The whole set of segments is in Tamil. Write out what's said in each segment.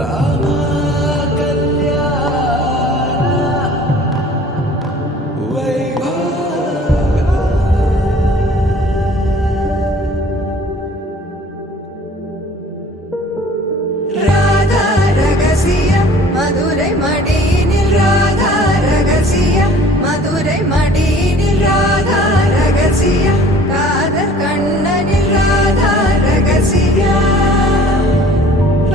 ராமா கல்யாண ராதா ரகசியம் மதுரை மடியினில் ராதா ரகசியம் மதுரை மடியினில் ராதா ரகசியம் காதல் கண்ணனில் ராதா ரகசியம்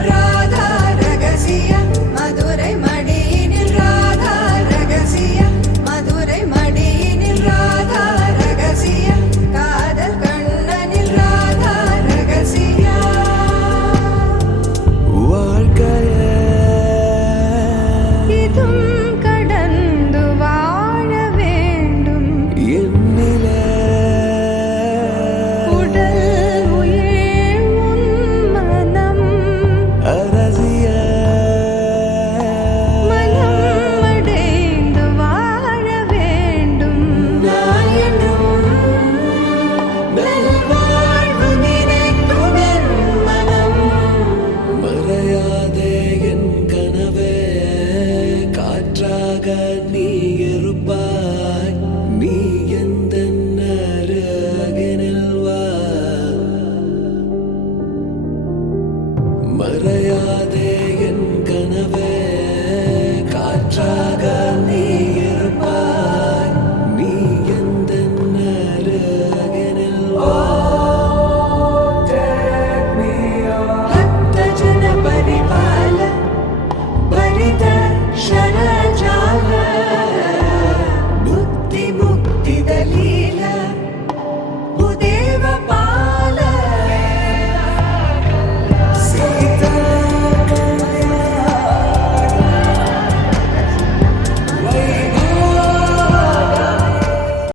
ராதா ரகசியம் மதுரை மடியினில் ராதா ரகசியம் மதுரை மடியினில் ராதா ரகசியம் காதல் கண்ணனில் ராதா ரகசியம் இதும் கடந்து வாழ வேண்டும் உடல் உயிர் உன் மனம் மனம் அடைந்து வாழ வேண்டும் நான் என்றும் நல்வாழ்வு நினைக்கும் என் மனம் மறையாதே என் கனவே காற்றாக நீ இருப்பாய் நீ எந்த அருகினில் வா மறை